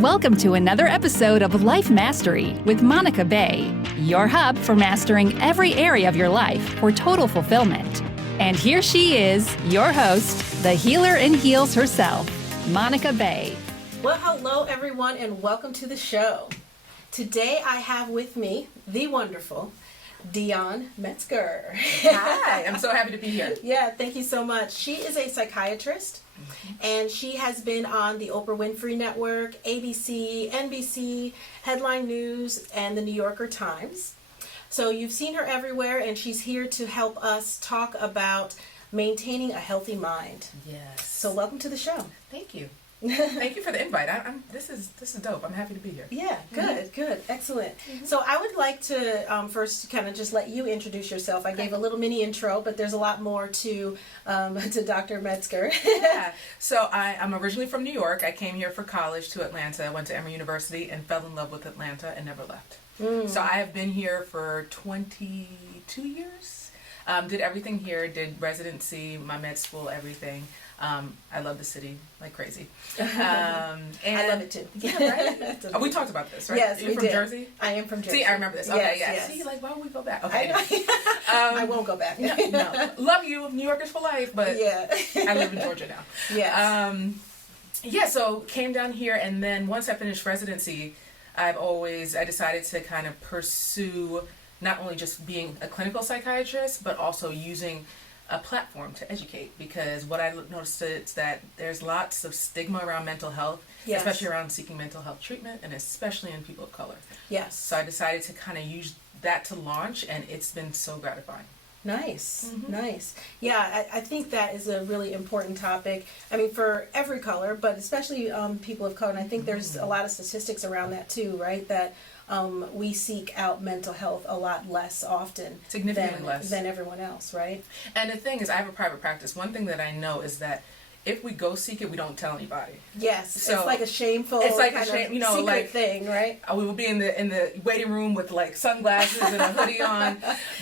Welcome to another episode of LifeMastery with Monica Bay, your hub for mastering every area of your life for total fulfillment. And here she is, your host, the healer in heels herself, Monica Bay. Well, hello everyone and welcome to the show. Today I have with me the wonderful Dion Metzger. Hi, I'm so happy to be here. Yeah, thank you so much. She is a psychiatrist and she has been on the Oprah Winfrey Network, ABC, NBC, Headline News, and the New Yorker Times. So you've seen her everywhere and she's here to help us talk about maintaining a healthy mind. Yes. So welcome to the show. Thank you. Thank you for the invite. This is dope. I'm happy to be here. Yeah, good, excellent. So I would like to first kind of just let you introduce yourself. I gave a little mini intro, but there's a lot more to Dr. Metzger. Yeah. So I'm originally from New York. I came here for college to Atlanta. I went to Emory University and fell in love with Atlanta and never left. So I have been here for 22 years. Did everything here. Did residency, my med school, everything. I love the city like crazy. And I love it too. Yeah, right? Oh, we talked about this, right? Yes, You're we from did. Jersey? I am from Jersey. See, I remember this. Okay, yes. See, like, why would we go back? Okay. I won't go back. No. Love you, New Yorkers for life, but yeah. I live in Georgia now. Yes. So came down here, and then once I finished residency, I decided to kind of pursue not only just being a clinical psychiatrist, but also using a platform to educate, because what I noticed is that there's lots of stigma around mental health, especially around seeking mental health treatment, and especially in people of color. Yes. So I decided to kind of use that to launch, and it's been so gratifying. Nice. Yeah, I think that is a really important topic. I mean, for every color, but especially people of color. And I think there's a lot of statistics around that too, right? That we seek out mental health a lot less often. Significantly less. Than everyone else, right? And the thing is, I have a private practice. One thing that I know is that if we go seek it, we don't tell anybody. Yes, so it's like a shameful, it's like kind a shame, of secret thing, right? We will be in the waiting room with like sunglasses and a hoodie on,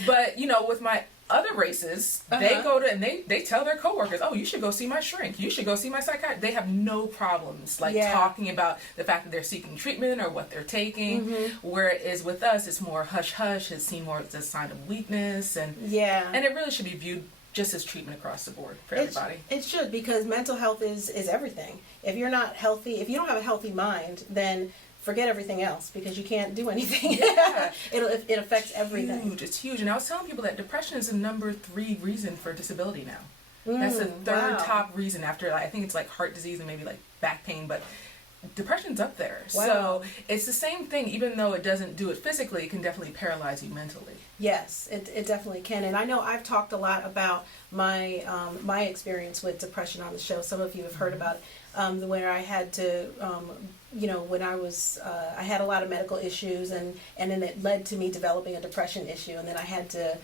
but with my other races, they go to and they tell their coworkers, "Oh, you should go see my shrink. You should go see my psychiatrist." They have no problems talking about the fact that they're seeking treatment or what they're taking. Whereas with us, it's more hush hush. It's seen more as a sign of weakness, and it really should be viewed just as treatment across the board for everybody. It should, because mental health is everything. If you're not healthy, if you don't have a healthy mind, then forget everything else, because you can't do anything. Yeah. It affects everything. It's huge. And I was telling people that depression is the number 3 reason for disability now. That's the third top reason after, I think it's like heart disease and maybe like back pain, but depression's up there. Wow. So it's the same thing. Even though it doesn't do it physically, it can definitely paralyze you mentally. Yes, it definitely can. And I know I've talked a lot about my experience with depression on the show. Some of you have heard about it, where I had to, when I had a lot of medical issues, and then it led to me developing a depression issue, and then I had to,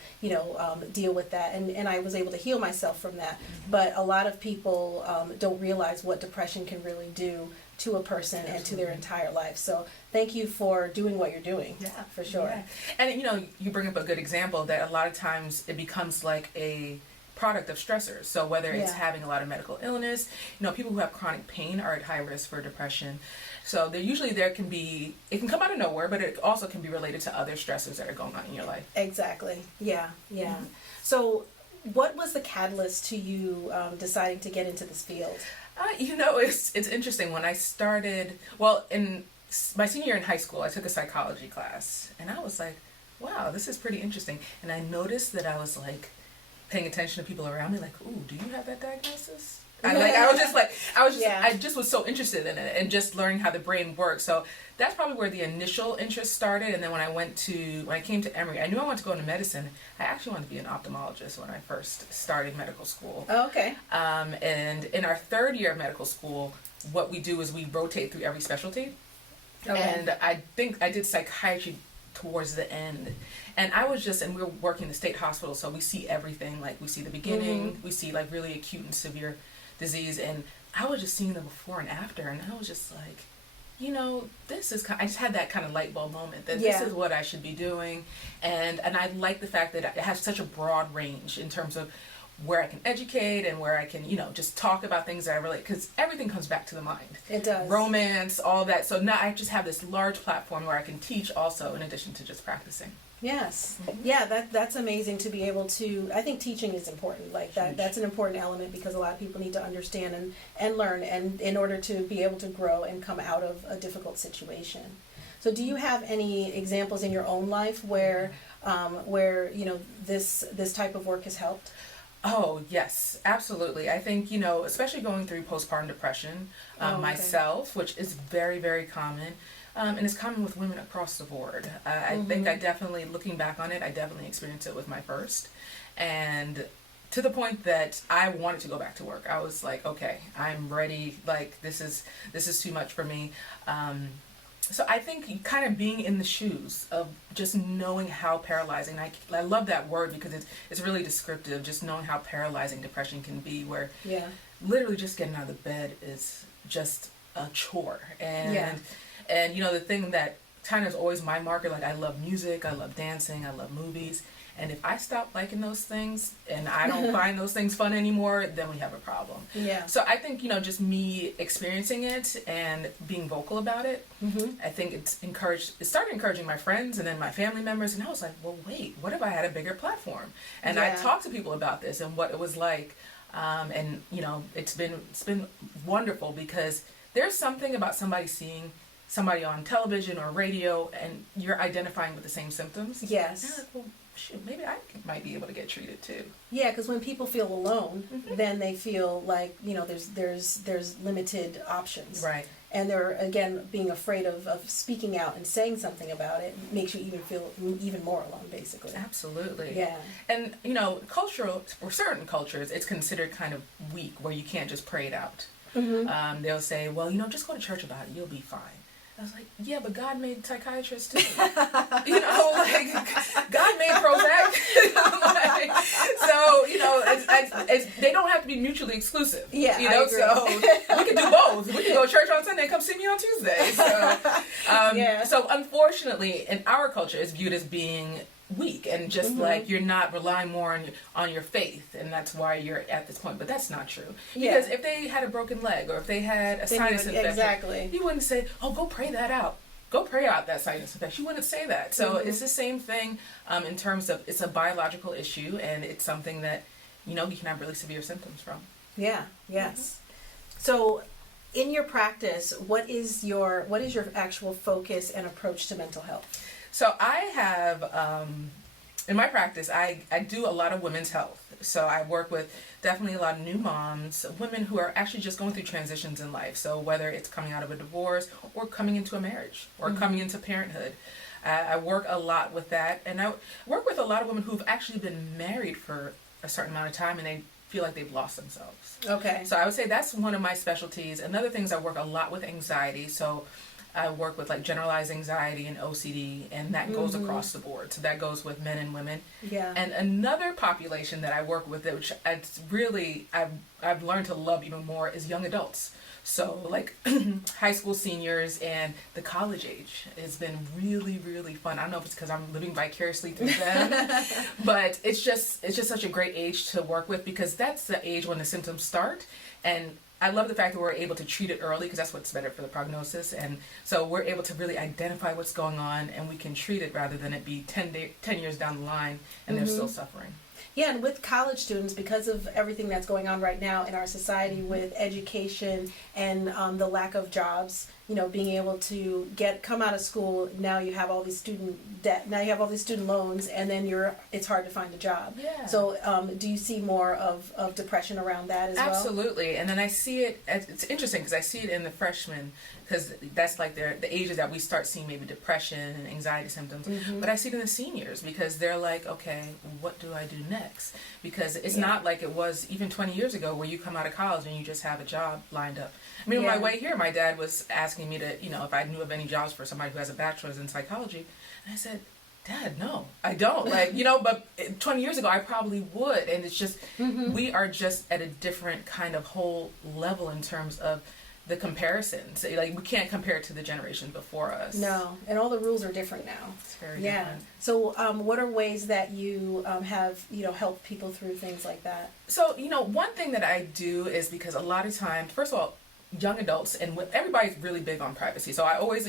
deal with that, and I was able to heal myself from that. But a lot of people don't realize what depression can really do to a person and to their entire life. So thank you for doing what you're doing. Yeah, for sure. Yeah. And you bring up a good example that a lot of times it becomes like a product of stressors. So whether it's having a lot of medical illness, people who have chronic pain are at high risk for depression. So it can come out of nowhere, but it also can be related to other stressors that are going on in your life. Exactly. Yeah. So what was the catalyst to you deciding to get into this field? It's interesting. When I started, in my senior year in high school, I took a psychology class, and I was like, wow, this is pretty interesting. And I noticed that I was like paying attention to people around me, like, ooh, do you have that diagnosis? I just was so interested in it and just learning how the brain works. So that's probably where the initial interest started. And then when I came to Emory, I knew I wanted to go into medicine. I actually wanted to be an ophthalmologist when I first started medical school. Oh, okay. And in our third year of medical school, what we do is we rotate through every specialty. Okay. And I think I did psychiatry towards the end, and we were working in the state hospital, so we see everything. Like, we see the beginning, we see like really acute and severe disease, and I was just seeing the before and after, and I was just like, I just had that kind of light bulb moment that this is what I should be doing, and I like the fact that it has such a broad range in terms of where I can educate and where I can, just talk about things that I relate, because everything comes back to the mind. It does. Romance, all that. So now I just have this large platform where I can teach also, in addition to just practicing. Yes. Yeah, that's amazing to be able to, I think teaching is important. Like that's an important element, because a lot of people need to understand and learn, and in order to be able to grow and come out of a difficult situation. So do you have any examples in your own life where this type of work has helped? Oh, yes, absolutely. I think, especially going through postpartum depression myself, which is very, very common. And it's common with women across the board. I think I definitely, looking back on it, I definitely experienced it with my first. And to the point that I wanted to go back to work. I was like, okay, I'm ready. Like, this is too much for me. So I think kind of being in the shoes of just knowing how paralyzing, I love that word because it's really descriptive, just knowing how paralyzing depression can be, where literally just getting out of the bed is just a chore. And the thing that kind of is always my marker, like I love music, I love dancing, I love movies. And if I stop liking those things and I don't find those things fun anymore, then we have a problem. Yeah. So I think, just me experiencing it and being vocal about it, I think it started encouraging my friends and then my family members. And I was like, well, wait, what if I had a bigger platform? And I talked to people about this and what it was like. And it's been wonderful, because there's something about somebody seeing somebody on television or radio and you're identifying with the same symptoms. Yes. And I'm like, well, shoot, maybe I might be able to get treated too. Yeah, because when people feel alone, then they feel like, there's limited options. Right. And they're, again, being afraid of speaking out and saying something about it makes you even feel even more alone, basically. Absolutely. Yeah. And, cultural, or certain cultures, it's considered kind of weak, where you can't just pray it out. They'll say, well, just go to church about it, you'll be fine. I was like, yeah, but God made psychiatrists too. God made Prozac. They don't have to be mutually exclusive. Yeah, I agree. So we can do both. We can go to church on Sunday and come see me on Tuesday. So unfortunately, in our culture, it's viewed as being weak and just like you're not relying more on your faith, and that's why you're at this point. But that's not true, because if they had a broken leg or if they had a sinus infection, you wouldn't say, oh, go pray that out, go pray out that sinus infection. You wouldn't say that. So it's the same thing in terms of, it's a biological issue, and it's something that you can have really severe symptoms from. So in your practice, what is your actual focus and approach to mental health? So I have, in my practice, I do a lot of women's health. So I work with definitely a lot of new moms, women who are actually just going through transitions in life. So whether it's coming out of a divorce or coming into a marriage or coming into parenthood. I work a lot with that. And I work with a lot of women who've actually been married for a certain amount of time and they feel like they've lost themselves. Okay. So I would say that's one of my specialties. Another thing is I work a lot with anxiety. So I work with like generalized anxiety and OCD, and that goes across the board. So that goes with men and women. Yeah. And another population that I work with, which I've learned to love even more, is young adults. So like high school seniors and the college age has been really, really fun. I don't know if it's because I'm living vicariously through them, but it's just such a great age to work with, because that's the age when the symptoms start. And I love the fact that we're able to treat it early, because that's what's better for the prognosis. And so we're able to really identify what's going on, and we can treat it rather than it be 10 years down the line and they're still suffering. Yeah, and with college students, because of everything that's going on right now in our society with education and the lack of jobs, being able to come out of school, now you have all these student debt, now you have all these student loans, and then it's hard to find a job. Yeah. So do you see more of depression around that as well? Absolutely. And then I see it, it's interesting because I see it in the freshmen, because that's like the ages that we start seeing maybe depression and anxiety symptoms. But I see it in the seniors, because they're like, okay, what do I do next? Because it's not like it was even 20 years ago where you come out of college and you just have a job lined up. I mean, on my way here, my dad was asking me to, if I knew of any jobs for somebody who has a bachelor's in psychology. And I said, Dad, no, I don't. But 20 years ago, I probably would. And it's just, we are just at a different kind of whole level in terms of the comparisons. Like, we can't compare it to the generations before us. No, and all the rules are different now. It's very different. So, what are ways that you have helped people through things like that? So, one thing that I do is, because a lot of times, first of all, young adults and everybody's really big on privacy. So I always,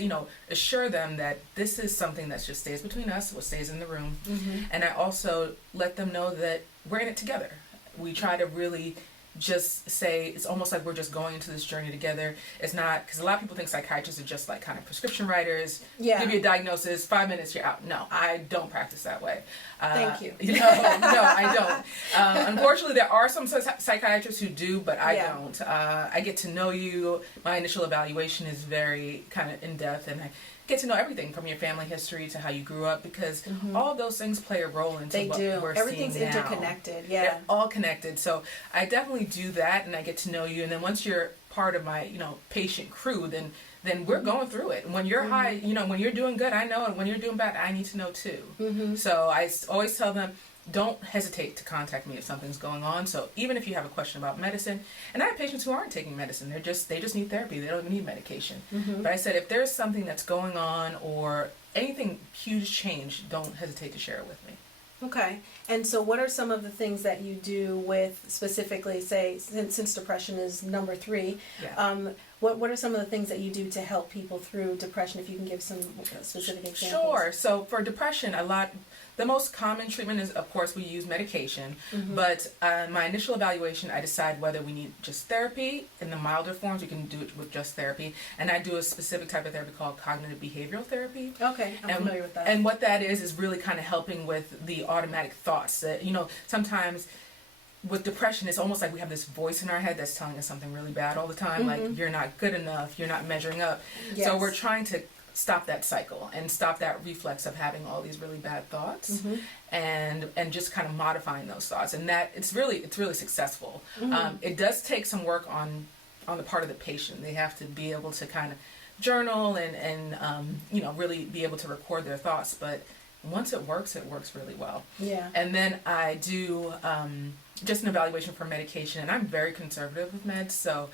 assure them that this is something that just stays between us, what stays in the room. Mm-hmm. And I also let them know that we're in it together. We try to really just say, it's almost like we're just going into this journey together. It's not, because a lot of people think psychiatrists are just like kind of prescription writers, give you a diagnosis, 5 minutes, you're out. No, I don't practice that way. Thank you. No, I don't. Unfortunately, there are some psychiatrists who do, but I don't. I get to know you. My initial evaluation is very kind of in-depth, and I get to know everything from your family history to how you grew up, because all of those things play a role into what we're Everything's seeing now. interconnected. They're all connected. So I definitely do that, and I get to know you. And then once you're part of my, patient crew, then we're going through it. When you're high, when you're doing good, I know, and when you're doing bad, I need to know too. So I always tell them, don't hesitate to contact me if something's going on. So even if you have a question about medicine, and I have patients who aren't taking medicine, they just need therapy. They don't even need medication. But I said, if there's something that's going on or anything huge change, don't hesitate to share it with me. Okay. And so what are some of the things that you do with, specifically, say, since depression is number 3, what are some of the things that you do to help people through depression, if you can give some specific examples? Sure. So for depression, the most common treatment is, of course, we use medication, but my initial evaluation, I decide whether we need just therapy. In the milder forms, we can do it with just therapy, and I do a specific type of therapy called cognitive behavioral therapy. Okay, I'm familiar with that. And what that is really kind of helping with the automatic thoughts that, sometimes with depression, it's almost like we have this voice in our head that's telling us something really bad all the time, like you're not good enough, you're not measuring up. Yes. So we're trying to stop that cycle and stop that reflex of having all these really bad thoughts, and just kind of modifying those thoughts, and that it's really successful. It does take some work on the part of the patient. They have to be able to kind of journal and really be able to record their thoughts, but once it works really well. And then I do just an evaluation for medication, and I'm very conservative with meds, so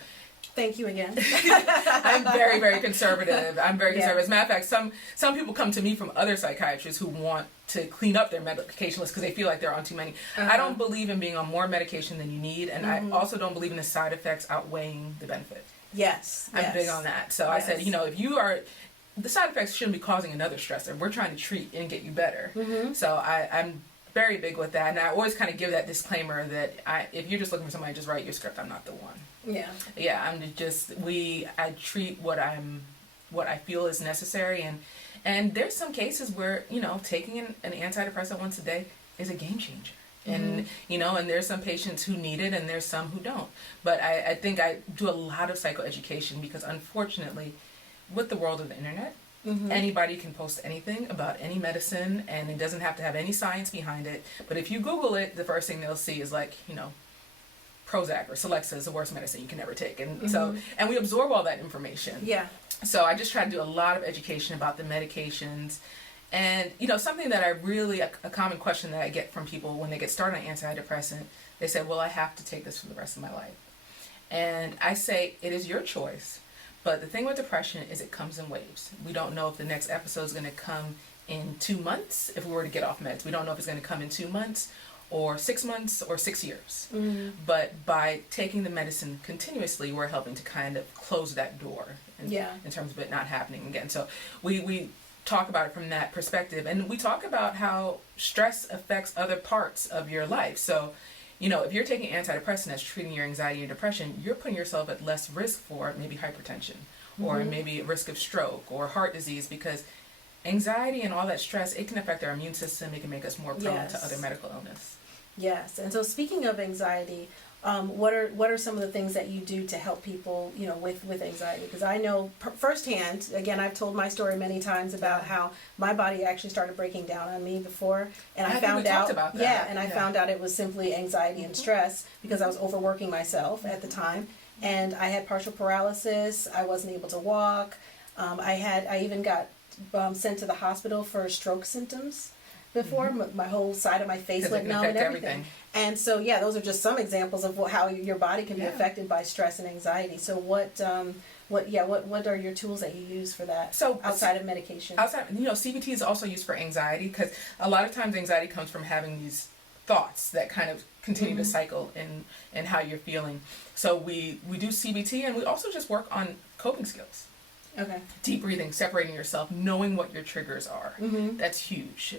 thank you again. I'm very, very conservative. I'm very conservative. As a matter of fact, some people come to me from other psychiatrists who want to clean up their medication list because they feel like they're on too many. I don't believe in being on more medication than you need, and I also don't believe in the side effects outweighing the benefit. I'm big on that. So I said, if you are, the side effects shouldn't be causing another stressor. We're trying to treat and get you better. So I'm very big with that, and I always kind of give that disclaimer that if you're just looking for somebody to just write your script, I'm not the one. I treat what I feel is necessary, and there's some cases where taking an antidepressant once a day is a game changer. And and there's some patients who need it, and there's some who don't. But I think I do a lot of psychoeducation because, unfortunately, with the world of the internet, anybody can post anything about any medicine, and it doesn't have to have any science behind it. But if you Google it, the first thing they'll see is Prozac or Celexa is the worst medicine you can ever take. And and we absorb all that information. So I just try to do a lot of education about the medications. And, something that a common question that I get from people when they get started on antidepressant, they say, well, I have to take this for the rest of my life. And I say, it is your choice. But the thing with depression is it comes in waves. We don't know if the next episode is going to come in 2 months if we were to get off meds. We don't know if it's going to come in 2 months or 6 months or 6 years. But by taking the medicine continuously, we're helping to kind of close that door in terms of it not happening again. So we talk about it from that perspective, and we talk about how stress affects other parts of your life. So if you're taking antidepressant that's treating your anxiety and depression, you're putting yourself at less risk for maybe hypertension or maybe a risk of stroke or heart disease, because anxiety and all that stress, it can affect our immune system. It can make us more prone to other medical illness. Yes. And so speaking of anxiety, what are some of the things that you do to help people, with anxiety? Because I know firsthand, again, I've told my story many times about how my body actually started breaking down on me before, and I found out about that. I found out it was simply anxiety and stress because I was overworking myself at the time, and I had partial paralysis. I wasn't able to walk. I even got sent to the hospital for stroke symptoms before. My whole side of my face went numb and everything. And so, those are just some examples of how your body can be affected by stress and anxiety. So what what are your tools that you use for that? So outside of medication. CBT is also used for anxiety, because a lot of times anxiety comes from having these thoughts that kind of continue to cycle in how you're feeling. So we do CBT, and we also just work on coping skills. Okay. Deep breathing, separating yourself, knowing what your triggers are. That's huge.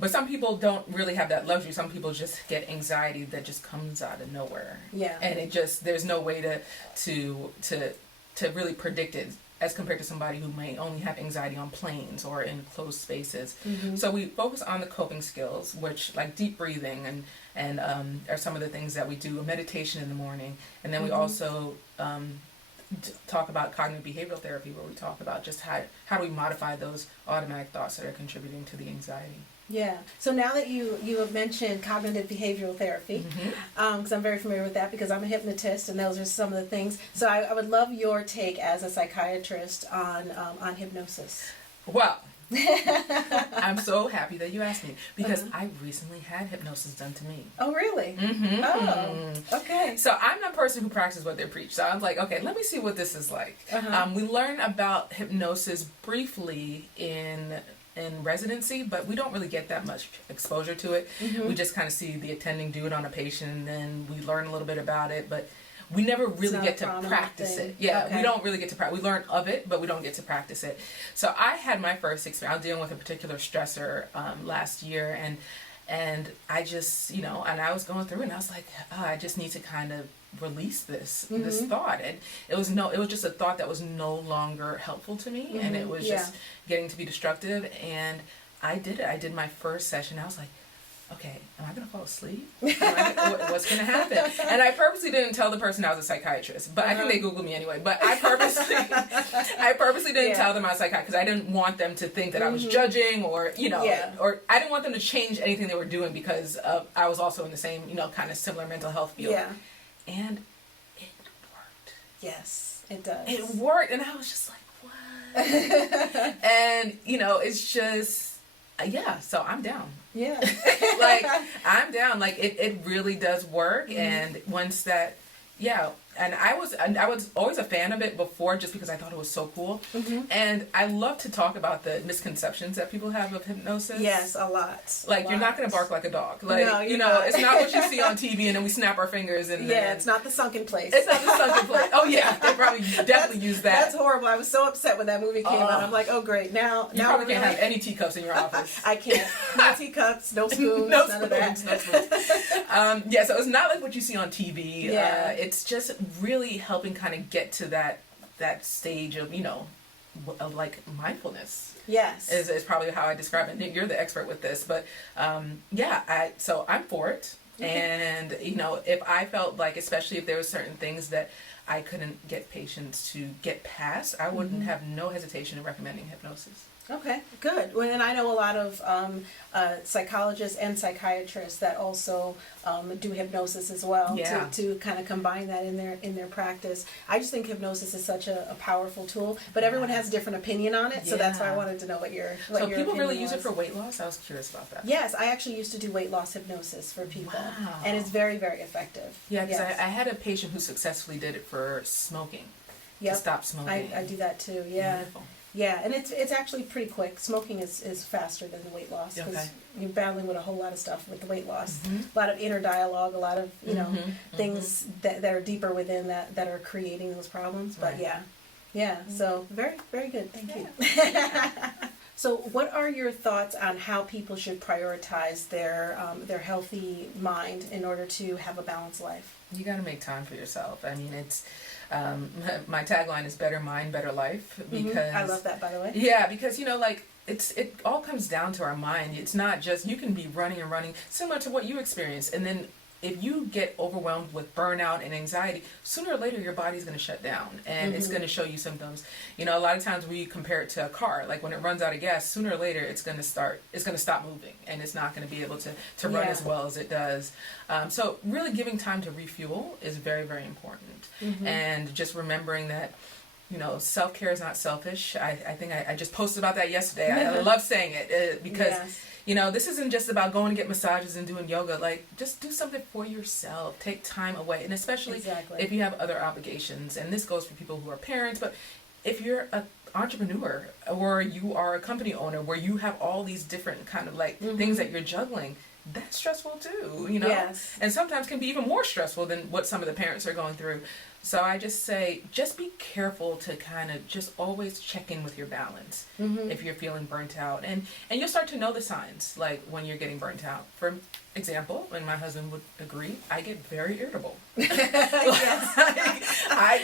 But some people don't really have that luxury. Some people just get anxiety that just comes out of nowhere. Yeah. And there's no way to really predict it, as compared to somebody who may only have anxiety on planes or in closed spaces. So we focus on the coping skills, which like deep breathing and are some of the things that we do. A meditation in the morning, and then we also talk about cognitive behavioral therapy, where we talk about just how do we modify those automatic thoughts that are contributing to the anxiety. Yeah. So now that you have mentioned cognitive behavioral therapy, because I'm very familiar with that because I'm a hypnotist, and those are some of the things. So I would love your take as a psychiatrist on hypnosis. Well, I'm so happy that you asked me, because I recently had hypnosis done to me. Oh, really? Oh, okay. So I'm the person who practices what they preach. So I was like, okay, let me see what this is like. We learn about hypnosis briefly in residency, but we don't really get that much exposure to it. We just kind of see the attending do it on a patient, and then we learn a little bit about it, but we never really get to practice it. Yeah, we don't really get to practice. We learn of it, but we don't get to practice it. So I had my first experience. I was dealing with a particular stressor last year, and I just, and I was going through it, and I was like, I just need to kind of release this thought. And it was just a thought that was no longer helpful to me, and it was just getting to be destructive. And I did it. I did my first session. I was like, okay, am I going to fall asleep? What's going to happen? And I purposely didn't tell the person I was a psychiatrist, but I think they Googled me anyway. But I purposely didn't tell them I was a psychiatrist, because I didn't want them to think that I was judging, or, or I didn't want them to change anything they were doing, because I was also in the same, kind of similar mental health field. Yeah. And it worked. Yes, it does. It worked, and I was just like, what? And, it's just, so I'm down. Yeah. Like, I'm down. Like, it really does work. And once that, and I was always a fan of it before, just because I thought it was so cool. And I love to talk about the misconceptions that people have of hypnosis. Yes, a lot. Like, you're not going to bark like a dog. Like, no, it's not what you see on TV, and then we snap our fingers, and then, it's not the sunken place. It's not the sunken place. Oh yeah, they probably definitely use that. That's horrible. I was so upset when that movie came out. I'm like, oh great, now you probably can't have any teacups in your office. I can't. No teacups, no spoons, none of that. No spoons. So it's not like what you see on TV. Yeah. It's just really helping kind of get to that stage of like mindfulness. Yes, is probably how I describe it. Nick, you're the expert with this, but so I'm for it. And if I felt like, especially if there were certain things that I couldn't get patients to get past, I wouldn't have no hesitation in recommending hypnosis. Okay, good. Well, and I know a lot of psychologists and psychiatrists that also do hypnosis as well, to kind of combine that in their practice. I just think hypnosis is such a powerful tool, but everyone has a different opinion on it, so that's why I wanted to know what your people really use it for weight loss? I was curious about that. Yes, I actually used to do weight loss hypnosis for people, and it's very, very effective. Yeah, because I had a patient who successfully did it for smoking. To stop smoking. I do that too. Yeah. Beautiful. Yeah, and it's actually pretty quick. Smoking is faster than the weight loss, because you're battling with a whole lot of stuff with the weight loss. A lot of inner dialogue, a lot of things that are deeper within that are creating those problems. But so very, very good. Thank you. So what are your thoughts on how people should prioritize their healthy mind in order to have a balanced life? You got to make time for yourself. I mean, it's my tagline is better mind, better life, because I love that, by the way. Yeah, because it all comes down to our mind. It's not just, you can be running and running, similar to what you experience, and then if you get overwhelmed with burnout and anxiety, sooner or later your body's going to shut down, and it's going to show you symptoms. A lot of times we compare it to a car. Like, when it runs out of gas, sooner or later it's going to stop moving, and it's not going to be able to run as well as it does. So really giving time to refuel is very, very important. And just remembering that self-care is not selfish. I think I just posted about that yesterday. I love saying it because, this isn't just about going to get massages and doing yoga. Like, just do something for yourself. Take time away. And especially if you have other obligations. And this goes for people who are parents. But if you're an entrepreneur or you are a company owner where you have all these different kind of like things that you're juggling, that's stressful too, Yes. And sometimes can be even more stressful than what some of the parents are going through. So I just say, just be careful to kind of just always check in with your balance if you're feeling burnt out. And you'll start to know the signs, like when you're getting burnt out. For example, and my husband would agree, I get very irritable. I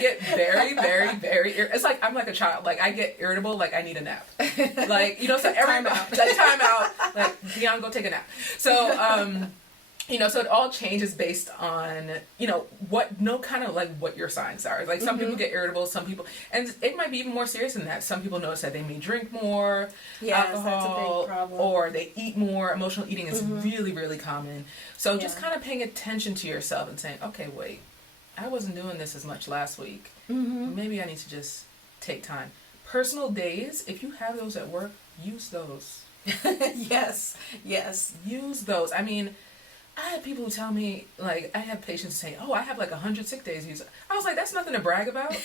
get very, very, very it's like I'm like a child. Like I get irritable, like I need a nap. Like, so everybody like time out, like Dion, go take a nap. So so it all changes based on, what your signs are. Like some people get irritable, some people, and it might be even more serious than that. Some people notice that they may drink more alcohol, that's a big problem. or they eat more. Emotional eating is really, really common. So just kind of paying attention to yourself and saying, okay, wait, I wasn't doing this as much last week. Maybe I need to just take time. Personal days, if you have those at work, use those. Yes. Use those. I mean, I had people who tell me, like, I have patients say, oh, I have like 100 sick days. I was like, that's nothing to brag about.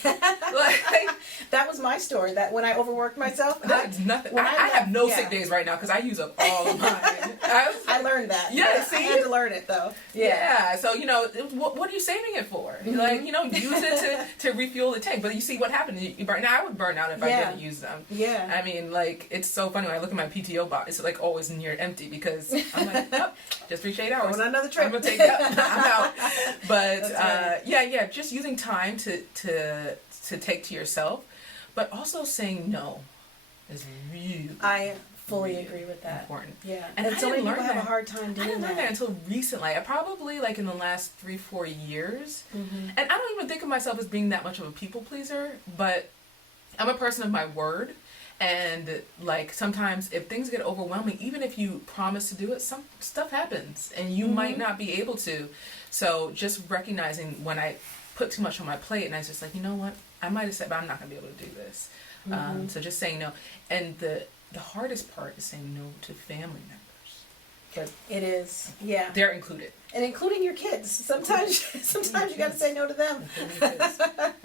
That was my story, that when I overworked myself. That's nothing. I have no sick days right now because I use up all of mine. I learned that. Yeah, see? I had to learn it, though. Yeah. So, what are you saving it for? Like, use it to refuel the tank. But you see what happened. I would burn out if I didn't use them. Yeah. I mean, like, it's so funny when I look at my PTO box. It's like always near empty because I'm like, oh, just reach 8 hours. On another trip. I'm gonna take that. I'm out. But right. just using time to take to yourself, but also saying no is really. I fully agree with that. Important. Yeah, and so many people have a hard time doing that. I didn't learn that until recently. I probably like in the last 3-4 years, and I don't even think of myself as being that much of a people pleaser, but I'm a person of my word. And like sometimes if things get overwhelming, even if you promise to do it, some stuff happens and you might not be able to. So just recognizing when I put too much on my plate and I was just like, you know what, I might have said, but I'm not going to be able to do this. So just saying no. And the hardest part is saying no to family members. But it is, yeah. They're included. And including your kids. Sometimes you got to say no to them.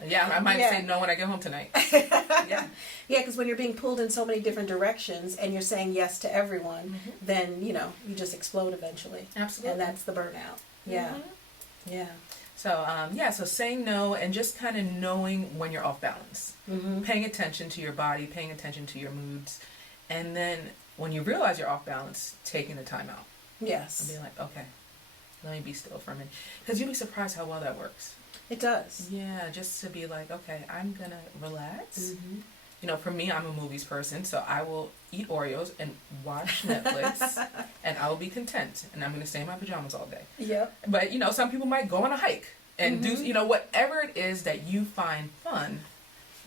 Yeah, I might say no when I get home tonight. Yeah. Yeah, because when you're being pulled in so many different directions and you're saying yes to everyone, then, you just explode eventually. Absolutely. And that's the burnout. Yeah. Yeah. So, so saying no and just kind of knowing when you're off balance. Paying attention to your body, paying attention to your moods. And then when you realize you're off balance, taking the time out. Yes. And being like, okay, let me be still for a minute. Because you'll be surprised how well that works. It does. Yeah, just to be like, okay, I'm going to relax. For me, I'm a movies person, so I will eat Oreos and watch Netflix, and I will be content. And I'm going to stay in my pajamas all day. Yep. But, some people might go on a hike and do, whatever it is that you find fun,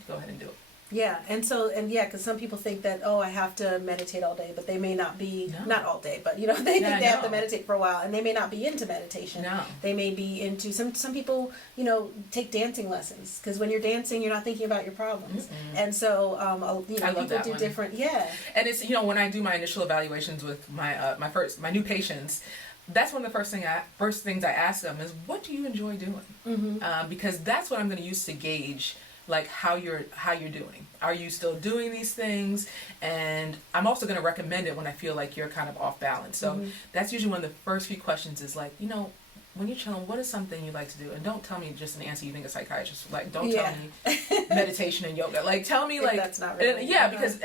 go ahead and do it. Yeah, because some people think that, I have to meditate all day, but they may not be, not all day, but, they think they have to meditate for a while, and they may not be into meditation. No. They may be into, some people, take dancing lessons, because when you're dancing, you're not thinking about your problems. And so, people do different, And it's, when I do my initial evaluations with my new patients, that's one of the first things I ask them is, what do you enjoy doing? Because that's what I'm going to use to gauge like how you're doing. Are you still doing these things? And I'm also going to recommend it when I feel like you're kind of off balance. So that's usually one of the first few questions is like, when you're chilling, what is something you like to do? And don't tell me just an answer you think a psychiatrist. Like, don't tell me meditation and yoga. Like, tell me like, that's not really, because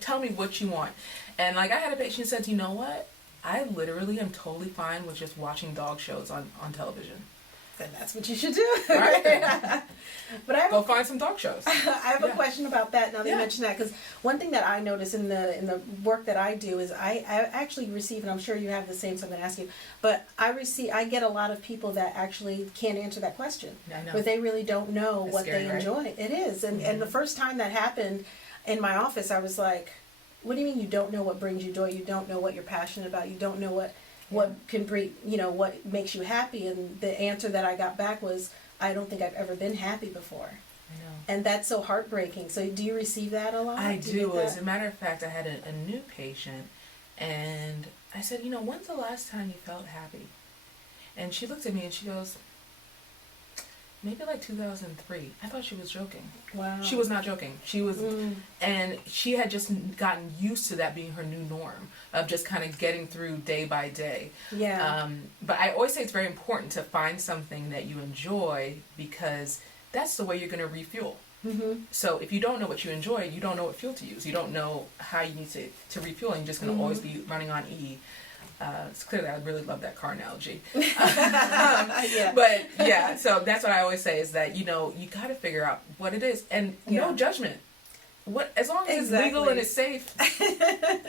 tell me what you want. And like I had a patient who said, you know what? I literally am totally fine with just watching dog shows on television. Then that's what you should do. Right. But go find some dog shows. I have a question about that now that you mentioned that, because one thing that I notice in the work that I do is I actually receive, and I'm sure you have the same, so I'm going to ask you, but I get a lot of people that actually can't answer that question. I know. But they really don't know It's what scary, they enjoy. Right? It is. And the first time that happened in my office, I was like, what do you mean you don't know what brings you joy? You don't know what you're passionate about? You don't know what can bring, what makes you happy? And the answer that I got back was, I don't think I've ever been happy before. And that's so heartbreaking. So do you receive that a lot? I you do. get that? As a matter of fact, I had a new patient, and I said, when's the last time you felt happy? And she looked at me and she goes, maybe like 2003. I thought she was joking. Wow. She was not joking. She was, and she had just gotten used to that being her new norm of just kind of getting through day by day. Yeah. But I always say it's very important to find something that you enjoy, because that's the way you're going to refuel. Mm-hmm. So if you don't know what you enjoy, you don't know what fuel to use. You don't know how you need to refuel, and you're just going to always be running on E. It's clear that I really love that car analogy. Yeah. But yeah, so that's what I always say, is that, you got to figure out what it is, and no judgment. As long as it's legal and it's safe,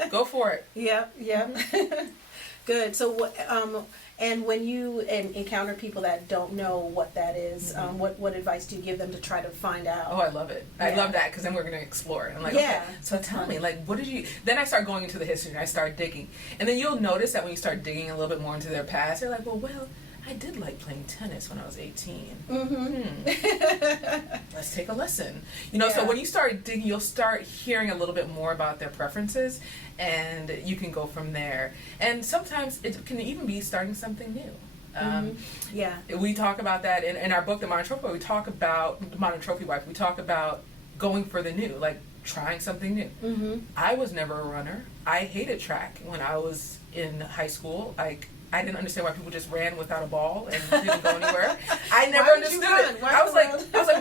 go for it. Yep. Good. So what, and when you encounter people that don't know what that is, what advice do you give them to try to find out? Oh, I love it. I love that, because then we're going to explore. And I'm like, okay, so tell me, like, what did you... Then I start going into the history, and I start digging. And then you'll notice that when you start digging a little bit more into their past, you're like, well, I did like playing tennis when I was 18. Let's take a lesson. So when you start digging, you'll start hearing a little bit more about their preferences, and you can go from there. And sometimes it can even be starting something new. We talk about that in our book, The Modern Trophy Wife. We talk about The Modern Trophy Wife. We talk about going for the new, like trying something new. I was never a runner. I hated track when I was in high school. Like, I didn't understand why people just ran without a ball and didn't go anywhere. I never understood it. I was like,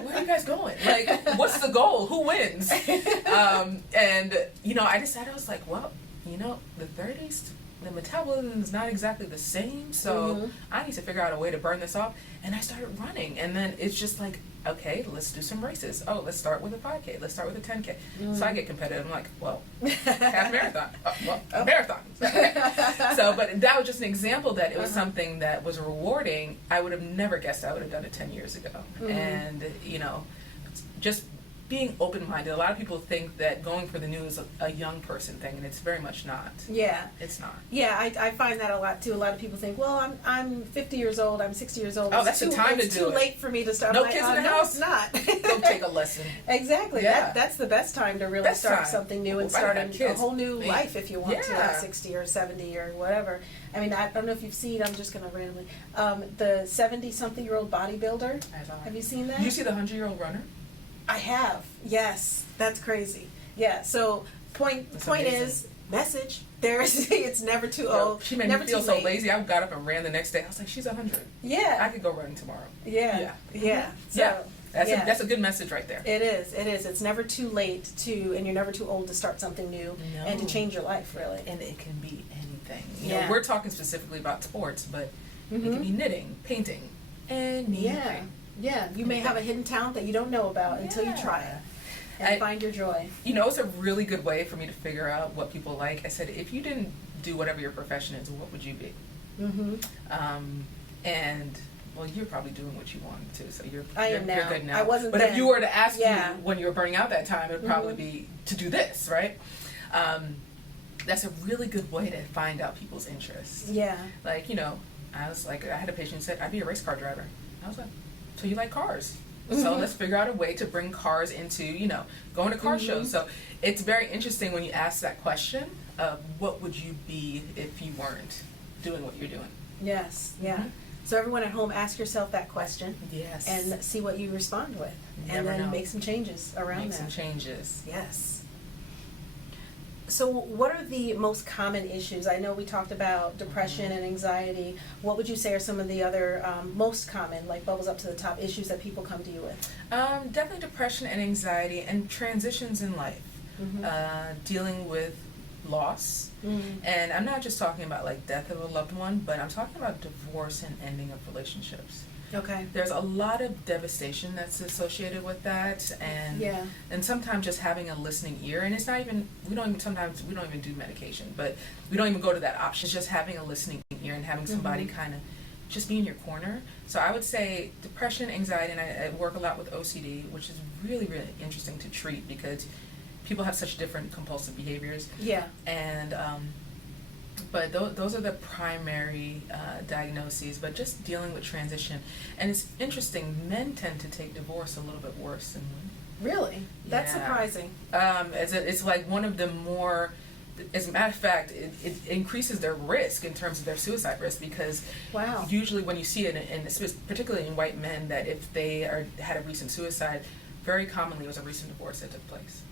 where are you guys going? Like, what's the goal? Who wins? And I decided, I was like, well, the 30s, the metabolism is not exactly the same, so I need to figure out a way to burn this off. And I started running, and then it's just like, okay, let's do some races. Oh, let's start with a 5K. Let's start with a 10K. So I get competitive. I'm like, well, half marathon. Marathon. So, but that was just an example that it was something that was rewarding. I would have never guessed I would have done it 10 years ago. And, just being open-minded. A lot of people think that going for the new is a young person thing, and it's very much not. Yeah. It's not. Yeah, I find that a lot too. A lot of people think, well, I'm 50 years old, I'm 60 years old. Oh, that's the time to do it. It's too late for me to start. No kids in the house? It's not. Go take a lesson. Exactly. Yeah. That's the best time to really start something new and start a whole new life if you want to at 60 or 70 or whatever. I mean, I don't know if you've seen, I'm just going to randomly, the 70-something-year-old bodybuilder. Have you seen that? Did you see the 100-year-old runner? I have. Yes. That's crazy. Yeah. So point is, message. It's never too old. She made me feel so lazy. I got up and ran the next day. I was like, she's 100. Yeah. I could go running tomorrow. Yeah. So, That's a good message right there. It is. It's never too late and you're never too old to start something new and to change your life, really. And it can be anything. We're talking specifically about sports, but it can be knitting, painting, anything. Yeah. You may have a hidden talent that you don't know about until you try it. And find your joy. It's a really good way for me to figure out what people like. I said, if you didn't do whatever your profession is, what would you be? And well, you're probably doing what you wanted to, so you're good now. I wasn't. But then. if you were to ask you when you were burning out that time, it would probably be to do this, right? That's a really good way to find out people's interests. Yeah. Like, I was like, I had a patient who said, I'd be a race car driver. I was like, so you like cars? So let's figure out a way to bring cars into, going to car shows. So it's very interesting when you ask that question of what would you be if you weren't doing what you're doing. Yes, yeah. So everyone at home, ask yourself that question. Yes. And see what you respond with. Never and then know. make some changes around that. Make some changes. Yes. So what are the most common issues? I know we talked about depression and anxiety. What would you say are some of the other most common, like bubbles up to the top, issues that people come to you with? Definitely depression and anxiety and transitions in life. Dealing with loss. And I'm not just talking about like death of a loved one, but I'm talking about divorce and ending of relationships. Okay. There's a lot of devastation that's associated with that, and sometimes just having a listening ear. And it's not even sometimes we don't even do medication, but we don't even go to that option. It's just having a listening ear and having somebody kind of just be in your corner. So I would say depression, anxiety, and I work a lot with OCD, which is really, really interesting to treat because people have such different compulsive behaviors. Yeah. And But those are the primary diagnoses, but just dealing with transition. And it's interesting, men tend to take divorce a little bit worse than women. Really? That's surprising. It's like one of the more, as a matter of fact, it increases their risk in terms of their suicide risk, because usually when you see it, particularly in white men, that if they had a recent suicide, very commonly it was a recent divorce that took place.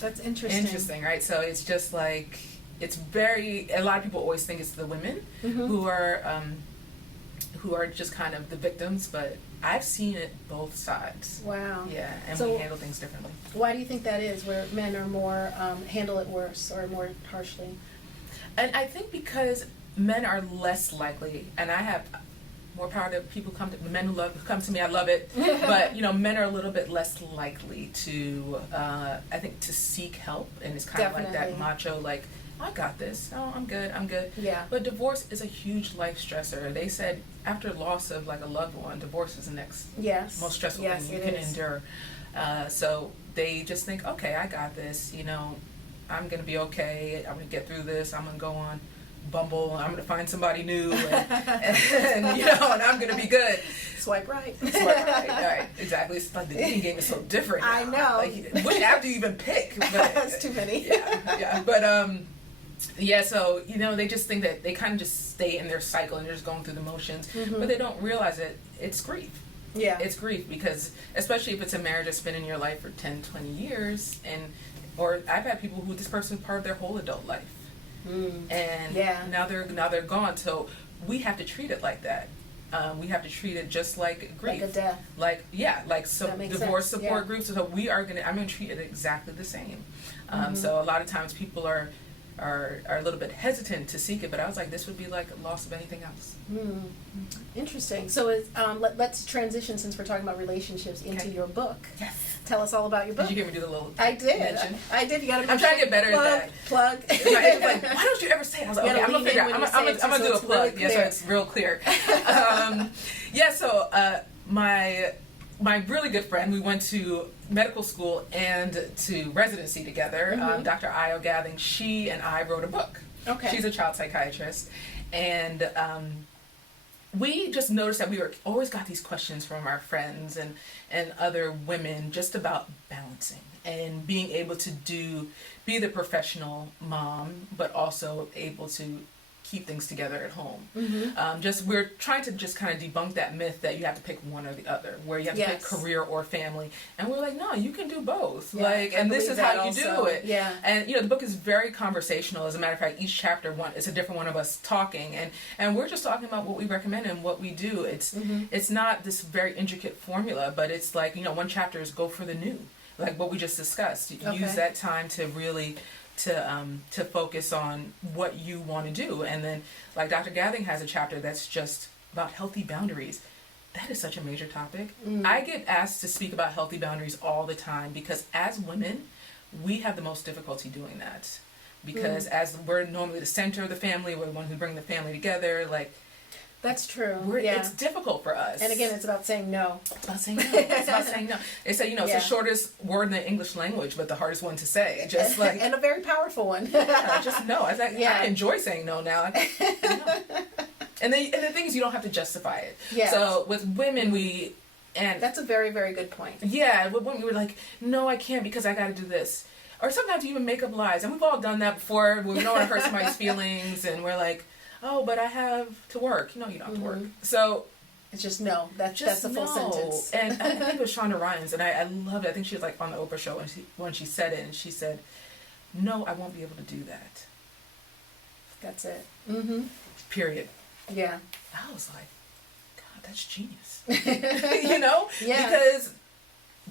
That's interesting. Interesting, right? So it's just like, it's a lot of people always think it's the women who are just kind of the victims, but I've seen it both sides. Wow. Yeah, and so we handle things differently. Why do you think that is, where men are more, handle it worse or more harshly? And I think because men are less likely, and I have more power to people men who come to me, I love it, but men are a little bit less likely to, I think, to seek help, and it's kind of like that macho, like, I got this. Oh, I'm good. Yeah. But divorce is a huge life stressor. They said after loss of like a loved one, divorce is the next most stressful thing you can endure. So they just think, okay, I got this. I'm gonna be okay. I'm gonna get through this. I'm gonna go on Bumble. I'm gonna find somebody new, and I'm gonna be good. Swipe right. Right. Exactly. It's like the dating game is so different now. I know. Like, which app do you even pick? That's too many. Yeah. But so they just think that they kind of just stay in their cycle and they're just going through the motions, but they don't realize that it's grief. Yeah. It's grief, because especially if it's a marriage that's been in your life for 10, 20 years, or I've had people who this person's part of their whole adult life. And now they're gone, so we have to treat it like that. We have to treat it just like grief, like a death, divorce support groups. So I'm gonna treat it exactly the same. So a lot of times people are a little bit hesitant to seek it, but I was like, this would be like a loss of anything else. Interesting. So let's transition, since we're talking about relationships, into your book. Yes. Tell us all about your book. Did you hear me do the little I did. mention? I did. You got to. I'm trying to get better at that. Plug. It's like, why don't you ever say it? I was like, okay, I'm gonna figure out. I'm gonna do a plug. Really so it's real clear. So my really good friend, we went to medical school and to residency together. Dr. Io Gathing, she and I wrote a book. Okay. She's a child psychiatrist, and we just noticed that we always got these questions from our friends and other women just about balancing and being able to be the professional mom, but also able to keep things together at home. We're trying to just kind of debunk that myth that you have to pick one or the other, where you have to pick career or family. And we're like, no, you can do both. And this is how you do it. Yeah. And the book is very conversational. As a matter of fact, each chapter is a different one of us talking, and we're just talking about what we recommend and what we do. It's not this very intricate formula, but it's like, one chapter is go for the new, like what we just discussed. Use that time to really to focus on what you want to do. And then, like, Dr. Gathing has a chapter that's just about healthy boundaries. That is such a major topic. I get asked to speak about healthy boundaries all the time, because as women, we have the most difficulty doing that. Because as we're normally the center of the family, we're the one who bring the family together, like, that's true. It's difficult for us. And again, it's about saying no. It's about saying no. They say, it's the shortest word in the English language, but the hardest one to say. Just like, and a very powerful one. Just no. I was like, I enjoy saying no now. No. And the thing is, you don't have to justify it. Yes. So with women, that's a very, very good point. Yeah, with women, we were like, no, I can't because I got to do this. Or sometimes you even make up lies. And we've all done that before. We don't want to hurt somebody's feelings, and we're like, oh, but I have to work. No, you don't have to work. So it's just no. That's a full sentence. And I think it was Shonda Rhimes, and I loved it. I think she was like on the Oprah show when she said it, and she said, no, I won't be able to do that. That's it. Period. Yeah. I was like, God, that's genius. Yeah. Because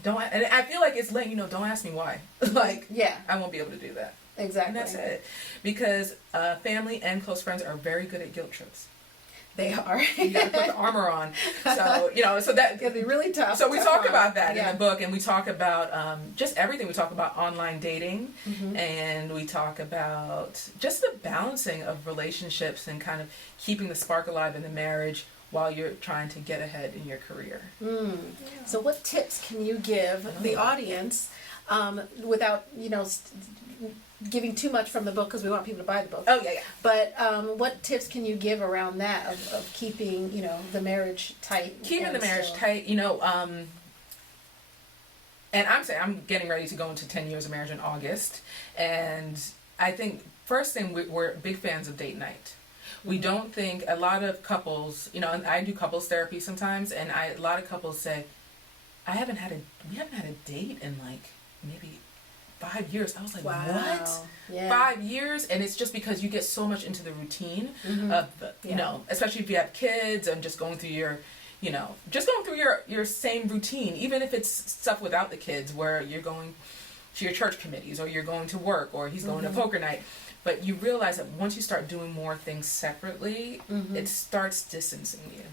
and I feel like it's letting don't ask me why. Like, I won't be able to do that. Exactly. And that's it. Because family and close friends are very good at guilt trips. They are. You got to put the armor on. So, so that can be really tough. So we talk about that in the book, and we talk about just everything. We talk about online dating, and we talk about just the balancing of relationships and kind of keeping the spark alive in the marriage while you're trying to get ahead in your career. So what tips can you give the audience without, giving too much from the book because we want people to buy the book. Oh, yeah. But what tips can you give around that of keeping, the marriage tight? Keeping the marriage tight, and I'm getting ready to go into 10 years of marriage in August. And I think first thing, we're big fans of date night. We don't think, a lot of couples, and I do couples therapy sometimes, and a lot of couples say, we haven't had a date in like maybe 5 years. I was like, wow. What? Yeah. 5 years? And it's just because you get so much into the routine of, especially if you have kids and just going through your same routine, even if it's stuff without the kids where you're going to your church committees or you're going to work or he's going to poker night. But you realize that once you start doing more things separately, it starts distancing you.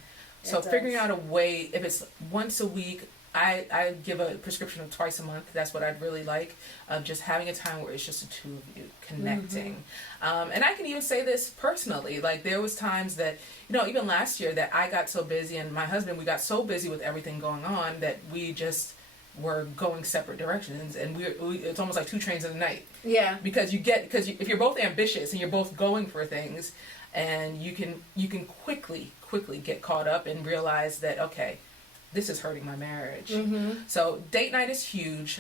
So figuring out a way, if it's once a week, I give a prescription of twice a month. That's what I'd really like, of just having a time where it's just the two of you connecting. And I can even say this personally. Like, there was times that, even last year that I got so busy, and my husband, we got so busy with everything going on that we just were going separate directions, and we it's almost like two trains in the night. Yeah. Because if you're both ambitious and you're both going for things, and you can quickly get caught up and realize that, okay, this is hurting my marriage. So date night is huge,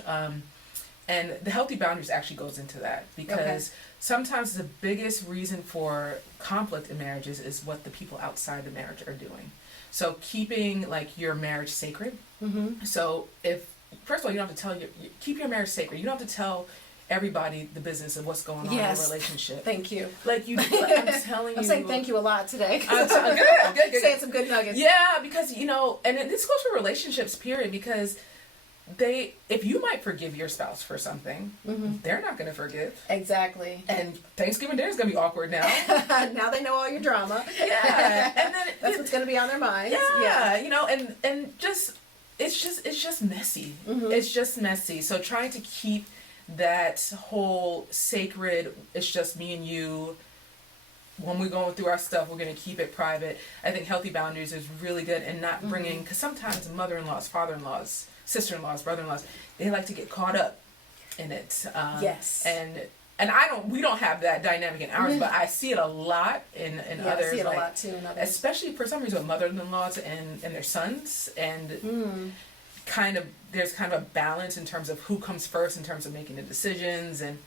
and the healthy boundaries actually goes into that, because sometimes the biggest reason for conflict in marriages is what the people outside the marriage are doing. So keeping like your marriage sacred. So first of all, you don't have to keep your marriage sacred. You don't have to tell everybody the business of what's going on in your relationship. Thank you. I'm telling you. I'm saying thank you a lot today. Good. Saying some good nuggets. Yeah, because, and this goes for relationships, period, because if you might forgive your spouse for something, they're not going to forgive. Exactly. And Thanksgiving dinner is going to be awkward now. Now they know all your drama. Yeah. And then that's what's going to be on their minds. Yeah. And just, it's just messy. It's just messy. So trying to keep that whole sacred, it's just me and you, when we're going through our stuff, we're going to keep it private. I think healthy boundaries is really good, and not bringing, because sometimes mother-in-laws, father-in-laws, sister-in-laws, brother-in-laws, they like to get caught up in it. Yes. And we don't have that dynamic in ours, but I see it a lot in others. I see it a lot too in others. Especially for some reason with mother-in-laws and their sons, and there's kind of a balance in terms of who comes first in terms of making the decisions, and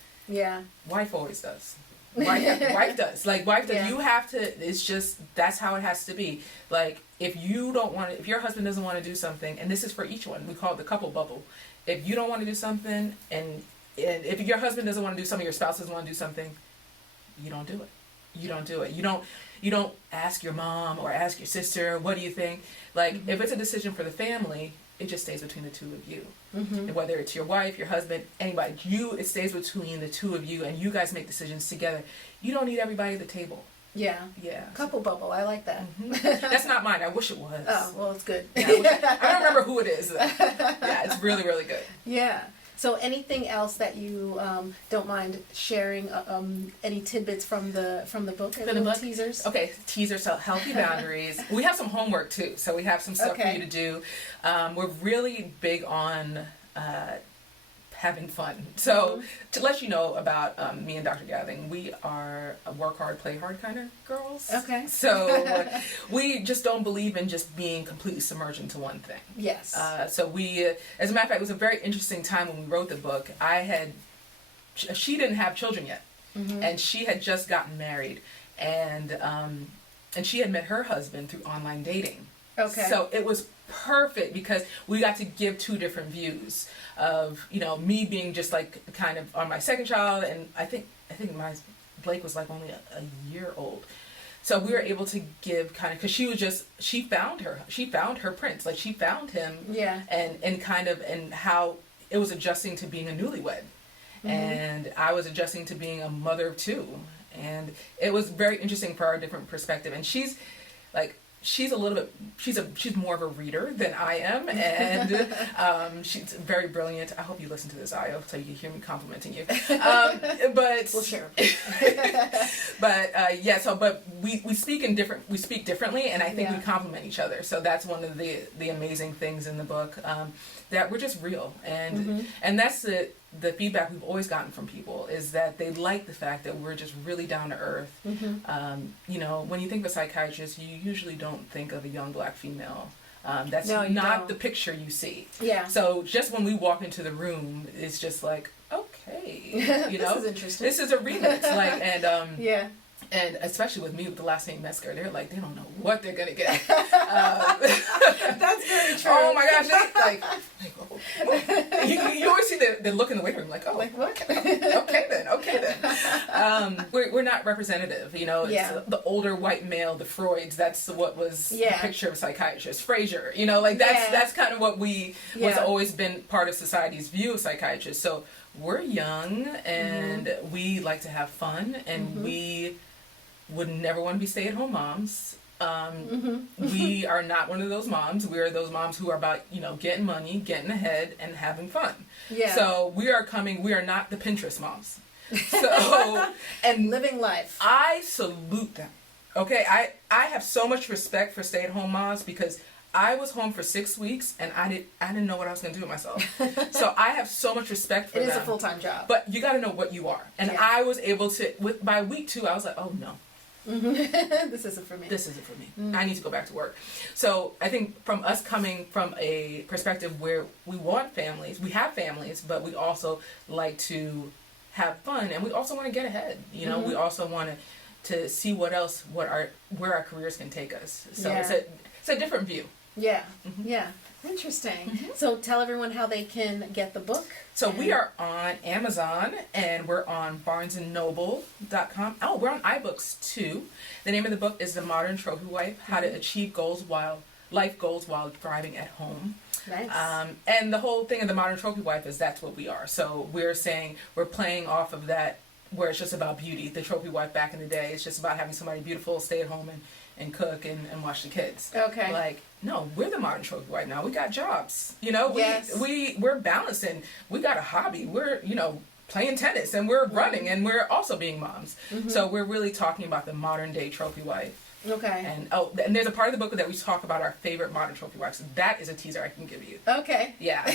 wife always does. Wife does. Like, wife does. You have to, it's just, that's how it has to be. Like, if your husband doesn't want to do something, and this is for each one, we call it the couple bubble. If you don't want to do something, and if your husband doesn't want to do something, your spouse doesn't want to do something, you don't do it. You don't do it. You don't ask your mom or ask your sister, what do you think? Like, if it's a decision for the family, it just stays between the two of you. And whether it's your wife, your husband, anybody, it stays between the two of you, and you guys make decisions together. You don't need everybody at the table. Yeah. Couple bubble. I like that. That's not mine. I wish it was. Oh, well, it's good. Yeah, I don't remember who it is, though. Yeah, it's really, really good. Yeah. So anything else that you don't mind sharing? Any tidbits from the book? Teasers? Okay, teasers. So healthy boundaries. We have some homework too, so we have some stuff for you to do. We're really big on having fun. So to let you know about me and Dr. Gathing, we are a work hard, play hard kind of girls. Okay. So we just don't believe in just being completely submerged into one thing. Yes. So we, as a matter of fact, it was a very interesting time when we wrote the book. She didn't have children yet, and she had just gotten married, and she had met her husband through online dating. Okay. So it was perfect because we got to give two different views of, me being just like kind of on my second child, and I think Blake was like only a year old. So we were able to give kind of, because she found her prince, like she found him. Yeah. And how it was adjusting to being a newlywed. And I was adjusting to being a mother of two. And it was very interesting for our different perspective. And she's more of a reader than I am, and she's very brilliant. I hope you listen to this, Io, so you can hear me complimenting you. But we'll share. But we speak differently, and I think we complement each other. So that's one of the amazing things in the book, that we're just real, and that's the feedback we've always gotten from people is that they like the fact that we're just really down to earth. You know, when you think of a psychiatrist, you usually don't think of a young black female. That's not the picture you see. Yeah. So just when we walk into the room, it's just like, okay, you know, this is interesting. This is a remix, like, and yeah. And especially with me with the last name Metzger, they're like, they don't know what they're gonna get. That's very true. Oh my gosh, you always see the look in the waiting room, like, oh, like what? okay then. We're not representative, you know. It's the older white male, the Freuds. That's what was the picture of a psychiatrist. Frasier, you know, like that's kind of what was always been part of society's view of psychiatrists. So we're young and we like to have fun, and we would never want to be stay-at-home moms. We are not one of those moms. We are those moms who are about, you know, getting money, getting ahead, and having fun. Yeah. So we are not the Pinterest moms. So, and living life. I salute them. Okay, I have so much respect for stay-at-home moms because I was home for 6 weeks and I didn't know what I was going to do with myself. So I have so much respect for them. It is a full-time job. But you got to know what you are. And I was able to, by week 2, I was like, oh no. This isn't for me. I need to go back to work. So I think from us coming from a perspective where we want families, we have families, but we also like to have fun, and we also want to get ahead. You know, we also want to see where our careers can take us. So it's a different view. Yeah. Yeah. Interesting. So tell everyone how they can get the book. So we are on Amazon, and we're on BarnesandNoble.com. Oh, we're on iBooks too. The name of the book is The Modern Trophy Wife: How to Achieve Life Goals While Thriving at Home. Nice. And the whole thing of The Modern Trophy Wife is that's what we are. So we're playing off of that, where it's just about beauty. The trophy wife back in the day, it's just about having somebody beautiful, stay at home and cook and watch the kids. Okay. Like, no, we're the modern trophy wife now. We got jobs. You know, we're balanced, and we got a hobby. We're, you know, playing tennis, and we're running, and we're also being moms. So we're really talking about the modern day trophy wife. Okay. And there's a part of the book that we talk about our favorite modern trophy wives. That is a teaser I can give you. Okay. Yeah.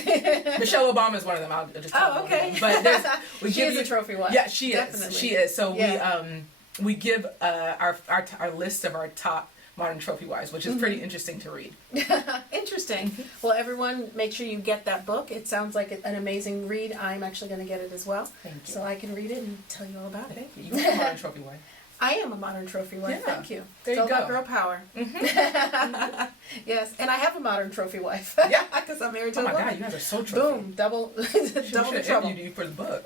Michelle Obama is one of them. I'll just tell you. Okay. But she is a trophy wife. Yeah, she Definitely. is. She is. So we give our list of our top modern trophy wives, which is pretty interesting to read. Interesting. Well, everyone, make sure you get that book. It sounds like an amazing read. I'm actually going to get it as well. Thank you. So I can read it and tell you all about it. Thank you. You're a modern trophy wife. I am a modern trophy wife. Yeah. Thank you. There you It's all go. about girl power. Yes, and I have a modern trophy wife. Yeah, because I'm married to oh a my woman. God, you guys are so trophy. Boom, double We the should trouble. interview you for the book.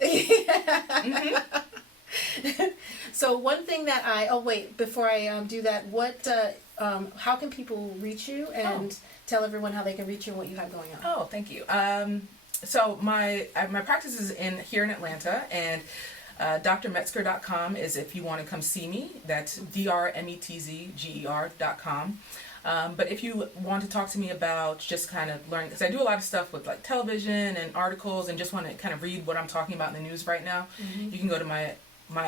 So one thing that before I do that, how can people reach you, and tell everyone how they can reach you and what you have going on? Oh, thank you. So my practice is here in Atlanta, and drmetzger.com is if you want to come see me. That's drmetzger.com. But if you want to talk to me about just kind of learning, because I do a lot of stuff with like television and articles, and just want to kind of read what I'm talking about in the news right now, you can go to my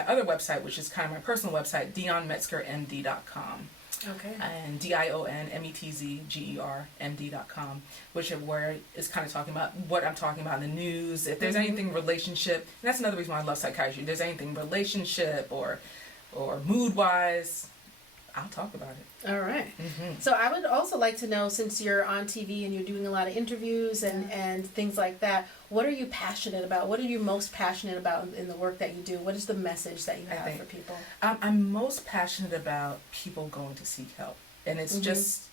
other website, which is kind of my personal website, DionMetzgerMD.com. Okay. And DionMetzgerMD.com, which is where it's kind of talking about what I'm talking about in the news. If there's anything relationship, and that's another reason why I love psychiatry. If there's anything relationship or mood wise, I'll talk about it. All right. So I would also like to know, since you're on TV and you're doing a lot of interviews and things like that, what are you passionate about? What are you most passionate about in the work that you do? What is the message that you have for people? I'm most passionate about people going to seek help. And it's just,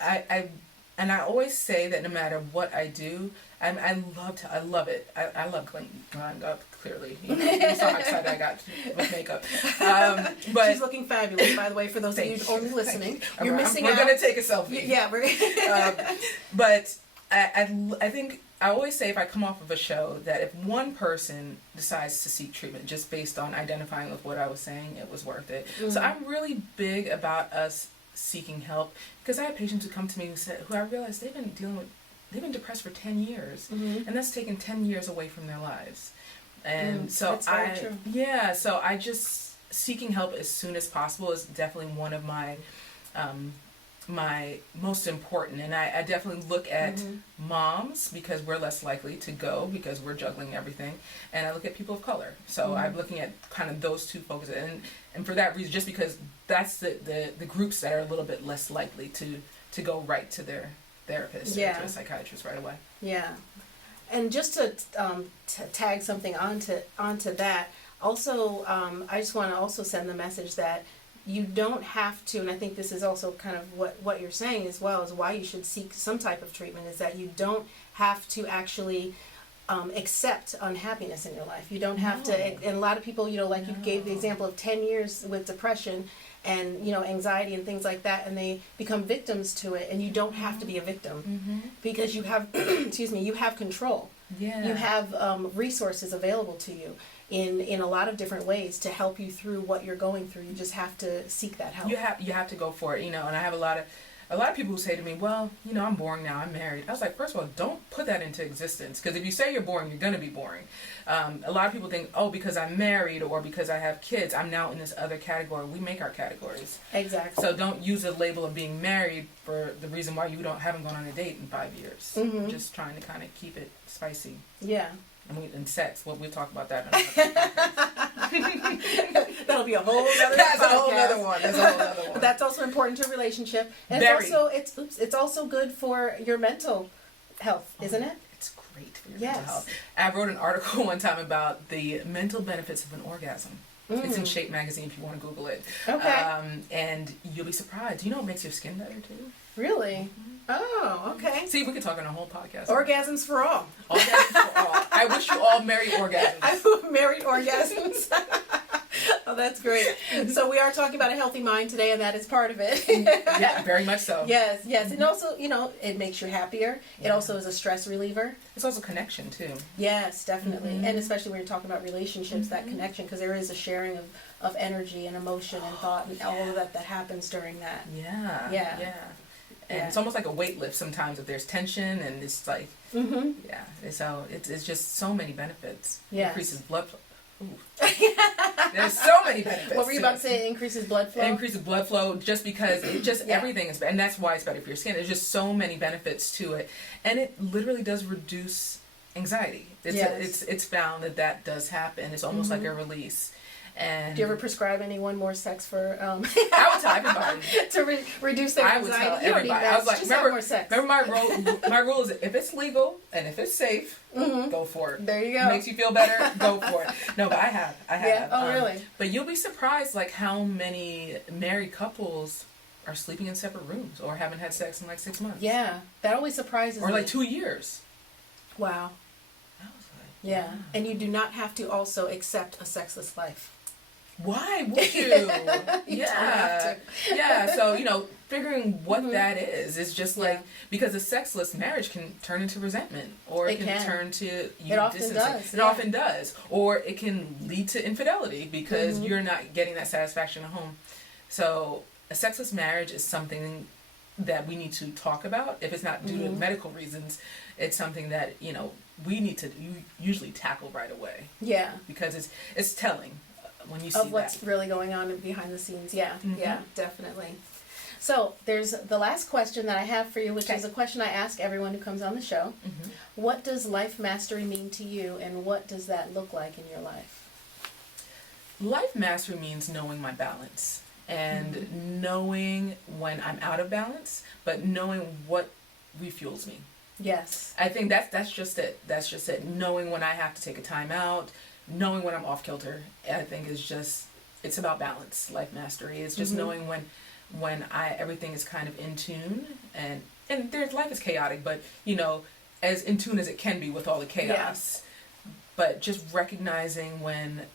I always say that no matter what I do, I love it. I love going up, clearly. You saw how excited I got with makeup. But she's looking fabulous, by the way, for those of you only listening. You're missing out. We're going to take a selfie. Yeah, we're but I think I always say, if I come off of a show, that if one person decides to seek treatment just based on identifying with what I was saying, it was worth it. So I'm really big about us seeking help, because I have patients who come to me who I realize they've been depressed for 10 years, and that's taken 10 years away from their lives. And so so I just, seeking help as soon as possible is definitely one of my my most important, and I definitely look at moms because we're less likely to go because we're juggling everything, and I look at people of color. So I'm looking at kind of those two focuses, and for that reason, just because that's the groups that are a little bit less likely to go right to their therapist or to a psychiatrist right away. Yeah. And just to tag something onto that, also, I just want to also send the message that you don't have to, and I think this is also kind of what you're saying as well, is why you should seek some type of treatment, is that you don't have to actually accept unhappiness in your life. You don't have to, and a lot of people, like you gave the example of 10 years with depression and, anxiety and things like that, and they become victims to it, and you don't have to be a victim because you have, you have control. Yeah. You have resources available to you in a lot of different ways to help you through what you're going through. You just have to seek that help. You have to go for it, and I have a lot of people who say to me, well, I'm boring now, I'm married. I was like, first of all, don't put that into existence, because if you say you're boring, you're going to be boring. A lot of people think, oh, because I'm married or because I have kids, I'm now in this other category. We make our categories. Exactly. So don't use the label of being married for the reason why you haven't gone on a date in 5 years. Just trying to kind of keep it spicy. Yeah. And sex, we'll talk about that. That'll be a whole other That's podcast. a whole other one. That's a whole other one. But that's also important to a relationship, and Very. it's also good for your mental health, isn't it? It's great for your Yes. mental health. I wrote an article one time about the mental benefits of an orgasm. It's in Shape magazine if you want to Google it. Okay. And you'll be surprised. Do you know it makes your skin better too? Really? Oh, okay. See, we could talk on a whole podcast. Orgasms for all. Orgasms for all. I wish you all merry orgasms. I married orgasms. Oh, that's great. So we are talking about a healthy mind today, and that is part of it. Yeah, very much so. Yes. And also, it makes you happier. It also is a stress reliever. It's also connection too. Yes, definitely. And especially when you're talking about relationships, that connection, because there is a sharing of energy and emotion and thought and all of that happens during that. Yeah. And it's almost like a weight lift sometimes if there's tension, and it's like, so it's just so many benefits. Yes. Increases blood flow. There's so many benefits. What were you about to say? It increases blood flow? It increases blood flow just because everything is, and that's why it's better for your skin. There's just so many benefits to it, and it literally does reduce anxiety. It's found that does happen. It's almost like a release. And do you ever prescribe anyone more sex for? I would tell everybody to reduce their anxiety. I would tell everybody. I was like, remember my rule is if it's legal and if it's safe, go for it. There you go. Makes you feel better, go for it. No, but I have. Yeah. Oh, really? But you'll be surprised, like how many married couples are sleeping in separate rooms or haven't had sex in like 6 months. Yeah, that always surprises me. Or like 2 years. Wow. I was like, yeah, wow. And you do not have to also accept a sexless life. Why would you? You don't have to. Yeah. So, figuring what that is just like, because a sexless marriage can turn into resentment, or it can turn to you distancing. Does. It often does. Or it can lead to infidelity because you're not getting that satisfaction at home. So a sexless marriage is something that we need to talk about. If it's not due to medical reasons, it's something that, we need to usually tackle right away. Yeah. Because it's telling. When you see of what's really going on behind the scenes. Yeah, definitely. So there's the last question that I have for you, which is a question I ask everyone who comes on the show. What does life mastery mean to you, and what does that look like in your life? Life mastery means knowing my balance and knowing when I'm out of balance, but knowing what refuels me. Yes. I think that's just it. That's just it. Knowing when I have to take a time out, knowing when I'm off kilter, I think it's about balance. Life mastery is just knowing when everything is kind of in tune, and life is chaotic, but as in tune as it can be with all the chaos. Yeah. But just recognizing when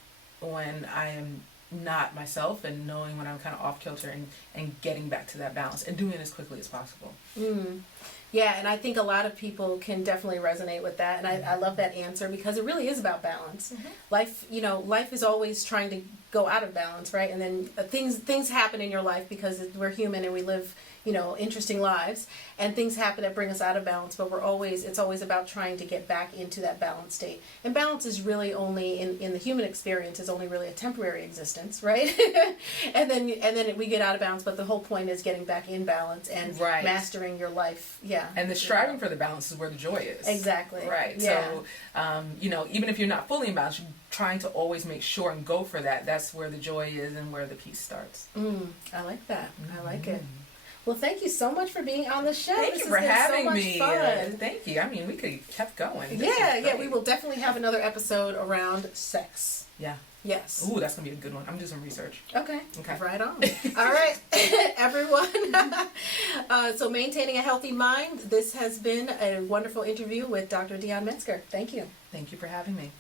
I am not myself, and knowing when I'm kind of off kilter, and getting back to that balance and doing it as quickly as possible. Yeah, and I think a lot of people can definitely resonate with that, and I love that answer because it really is about balance. Life is always trying to go out of balance, right? And then things happen in your life because we're human and we live, interesting lives, and things happen that bring us out of balance, but it's always about trying to get back into that balanced state. And balance is really only in the human experience is only really a temporary existence, right? and then we get out of balance, but the whole point is getting back in balance and mastering your life. Yeah. And the striving for the balance is where the joy is. Exactly. Right. Yeah. So, even if you're not fully in balance, you're trying to always make sure and go for that. That's where the joy is and where the peace starts. I like that. I like it. Well, thank you so much for being on the show. Thank you for having me. Thank you. I mean, we could have kept going. Yeah. We will definitely have another episode around sex. Yeah. Yes. Ooh, that's going to be a good one. I'm doing some research. Okay. Right on. All right, everyone. So maintaining a healthy mind. This has been a wonderful interview with Dr. Dion Metzger. Thank you. Thank you for having me.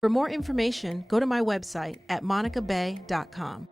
For more information, go to my website at monicabay.com.